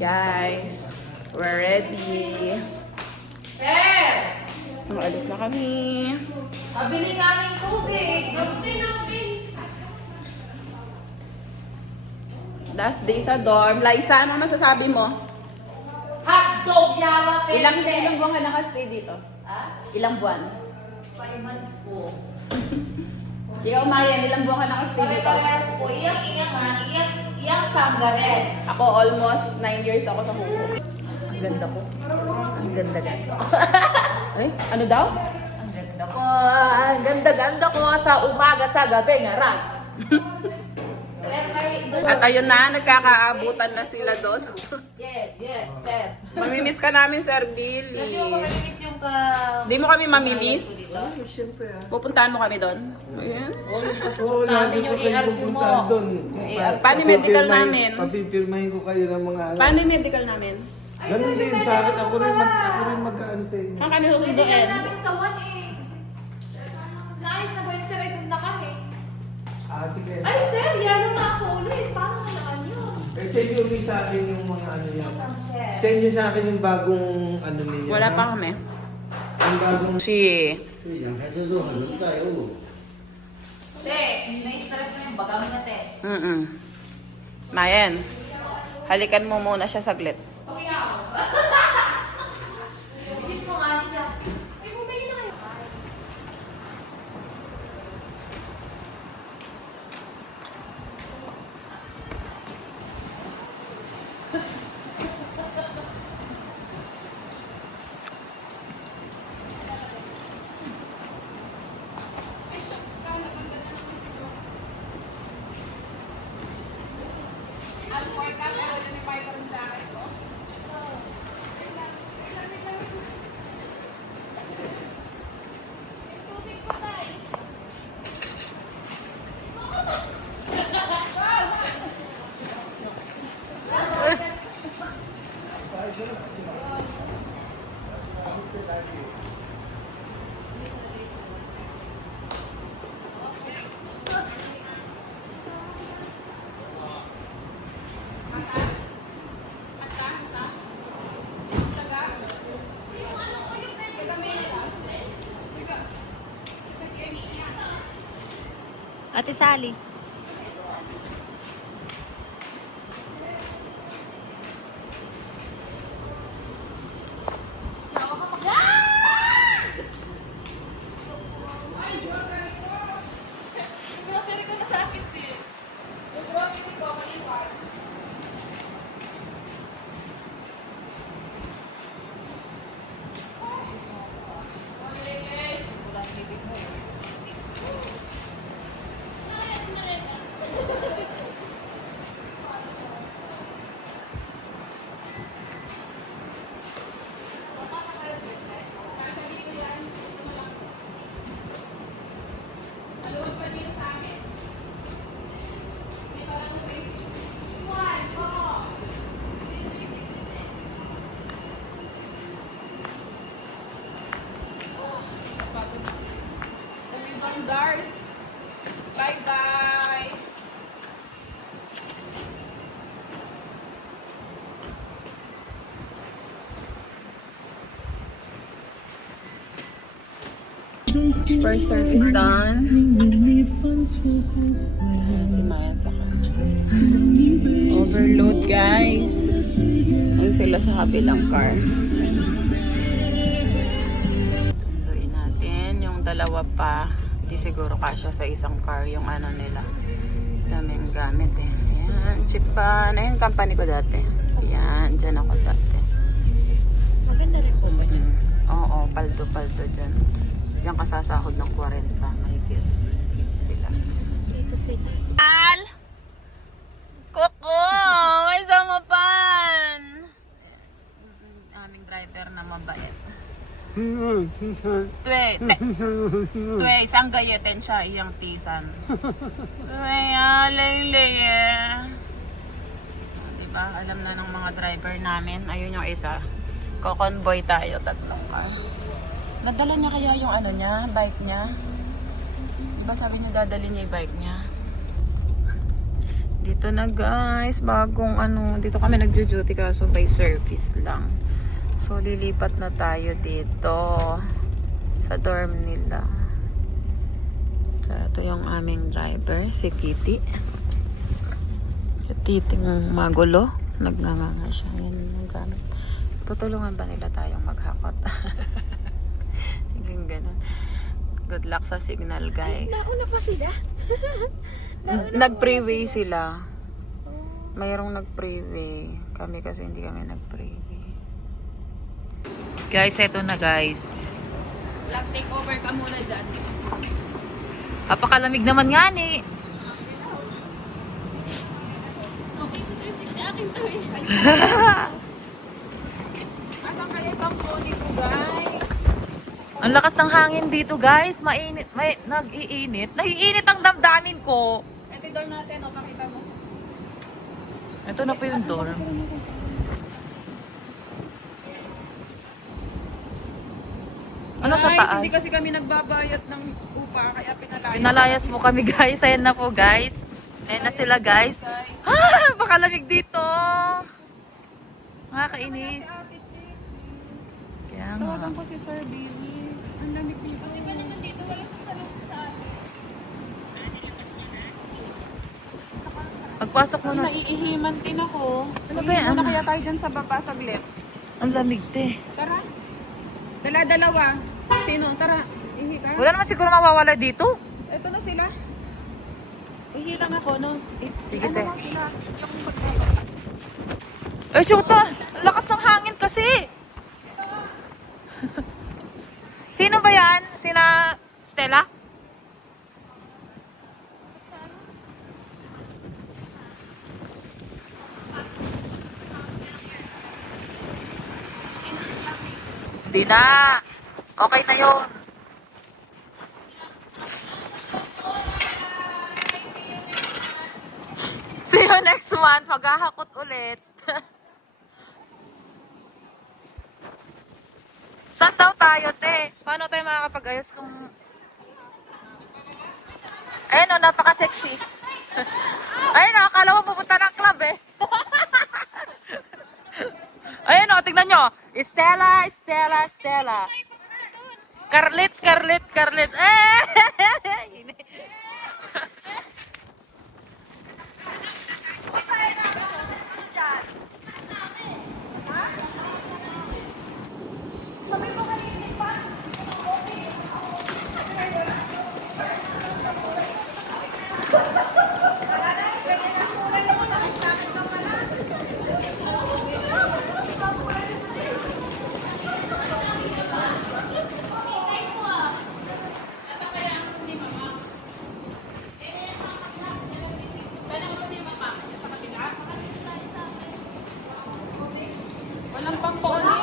Guys, we're ready. Sir! Alis na kami. Pabili namin tubig. Pabili namin. Last day sa dorm. Liza, ano masasabi mo? Hotdog yawa peste. Ilang buwan ka nakastay dito? Ha? Ilang buwan? 5 months po. Ikaw, Mayan, ilang buwan ka nakastay dito? Pare-parehas po. Iyang sangga rin. Ako, almost 9 years ako sa Hugo. Ang ganda ko. Ang ganda-ganda. Ay, ano daw? Ang ganda ko. Ang ganda-ganda ko sa umaga sa gabi nga ran. At ayun na, nagkakaabutan na sila doon. Yes, sir. Mamimiss ka namin, Sir Bill. Hindi mo mamimiss yung ka... Di mo kami mamimiss? Siyempre Pupuntahan mo kami doon? Ayan. Oo, lagi yung ko kayo ERC mo. pupuntahan doon. Paano yung medical namin? Papipirmahin ko kayo ng mga ano. Paano yung medical namin? Ganun din sa akin. Ako rin mag-ano sa inyo. Ang kanil Pwede susunduin. na namin sa 1 eh. Naayos na ba yung sir? Na kami. Ah, sige. Ay, sir, yan na ako ulit. Paano na naman yun? Eh, send nyo ulit sa akin yung mga ano yan. Send nyo sa akin yung bagong ano niya. Wala pa kami. Yung bagong... Si... 养孩子都很能带哦。 Te, na-stress na yung bagang niya, te. Mayan, halikan mo muna siya saglit. Bilis ko nga siya. Ay, bumili na kayo. Ate Sally. Guys, bye-bye! First service done. Si Mayan saka. Overload, guys. Ay sila sa kabilang car. Sunduin natin yung dalawa pa. Hindi siguro kasya sa isang car yung ano nila. Daming gamit eh. Ayan, Chipan. Ayan, company ko dati. Ayan, dyan ako dati. Maganda rin po ba yun? Oo, paldo-paldo dyan. Diyan ka sasahod ng 40. Mahigit sila. Dito sila. Al! Koko! May samapan! Aming driver na mabait. Twe, isang gayetin siya, iyang tisan. Twe, alay-lay eh. Diba, alam na ng mga driver namin. Ayun yung isa. Kokonboy tayo, tatlong car. Nadala niya kaya yung ano niya, bike niya? Diba sabi niya dadali niya yung bike niya? Dito na guys, bagong ano, dito kami nagjo-duty kaso by service lang. So lilipat na tayo dito sa dorm nila. So ito yung aming driver, si Kitty. Si Titing magulo, nagnganga siya. Yan yung gamit. Tutulungan ba nila tayong maghakot? Hanggang ganun. Good luck sa signal guys. Nauna pa sila. Nag-freeway sila. Mayroong nag-freeway. Kami kasi hindi kami nag-freeway. Guys, eto na guys. Black takeover ka muna dyan. Napakalamig naman nga ni. Asan kaya pang pony ko guys? Ang lakas ng hangin dito guys. Mainit, nag-iinit. Naiinit ang damdamin ko. Ito yung door natin, o pakita mo. Ito na po yung door. Ano sa Guys, taas? hindi kasi kami nagbabayad ng upa, kaya pinalayas. Pinalayas mo kami guys. Ayan na po guys. Ayan na sila guys. Ah, baka lamig dito. Nakakainis. Kaya nga. Tawagan ko si Sir Billy. Ang lamig dito. Pagpasok mo na. Naiihiman din ako. Ano ba yan? Muna kaya tayo dyan sa baba saglit. Ang lamig te. Tara. Dala-dalawa. Sino? Tara. Ihi ka. Wala naman siguro mawawala dito. Ito na sila. Ihi lang ako, no? Sige, ano te. lang sila? Yung Eh, shoota! Ang lakas ng hangin kasi! Sino ba yan? Sina Stella? Hindi na. Okay na yun. See you next month. Maghahakot ulit. Saan daw tayo, te? Paano tayo makakapag-ayos kung... Ayun o, napaka-sexy. Ayun o, akala mo pupunta ng club eh. Ayun o, tignan nyo. Stella, Stella, Stella. Carlet, Carlet, Carlet. Eh! walang pang-pony.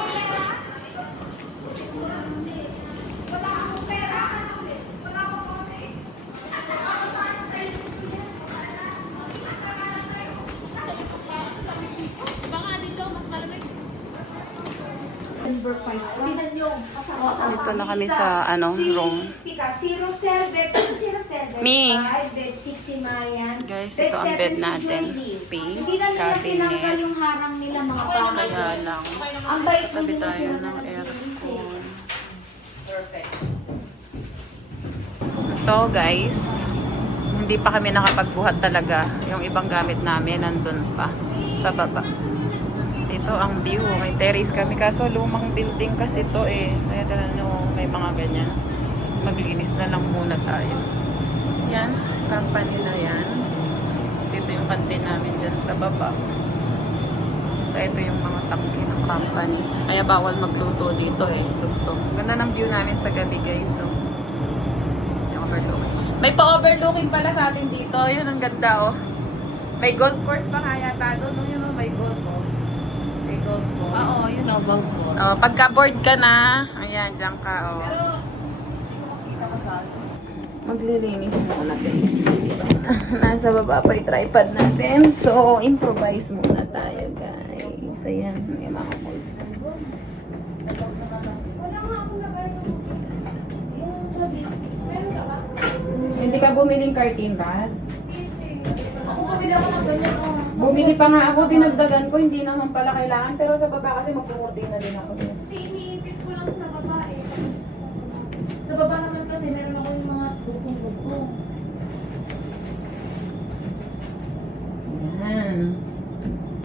Dito na kami sa, room. Zero cell bed. Zero cell bed. Me. 5, bed 6 si Mayan. Guys, Bed ito ang 7 bed si natin. Julie. Space, Hindi na nila tinanggal cabinet. yung harang nila mga pangkat. Kaya lang, Ang bait tabi nila tayo sila ng na aircon. Ito guys, hindi pa kami nakapagbuhat talaga. Yung ibang gamit namin nandun pa sa baba. Dito ang view, may terrace kami kaso lumang building kasi to eh. Kaya talaga may mga ganyan. Maglinis na lang muna tayo. Yan, company na yan. Dito yung kantin namin dyan sa baba. So ito yung mga tangki ng company. Kaya bawal magluto dito eh. Tugtog. Ganda ng view namin sa gabi guys. So, yung overlooking. May pa-overlooking pala sa atin dito. Yun ang ganda oh. May golf course pa kaya doon. No? Yun oh, may golf oh. May golf course. Oo, yun o, bang po. Oh, pagka bored ka na, ayan, dyan ka oh. Pero, hindi ko makita masyado. Maglilinis muna guys. Nasa baba pa yung tripod natin. So, improvise muna tayo guys. Ayan, yung mga molds. Hindi ka bumiling curtain rod? bumili ako ng ganyan. Oh. Bumili pa nga ako, dinagdagan ko, hindi naman pala kailangan. Pero sa baba kasi magkukurtina din ako. Hindi,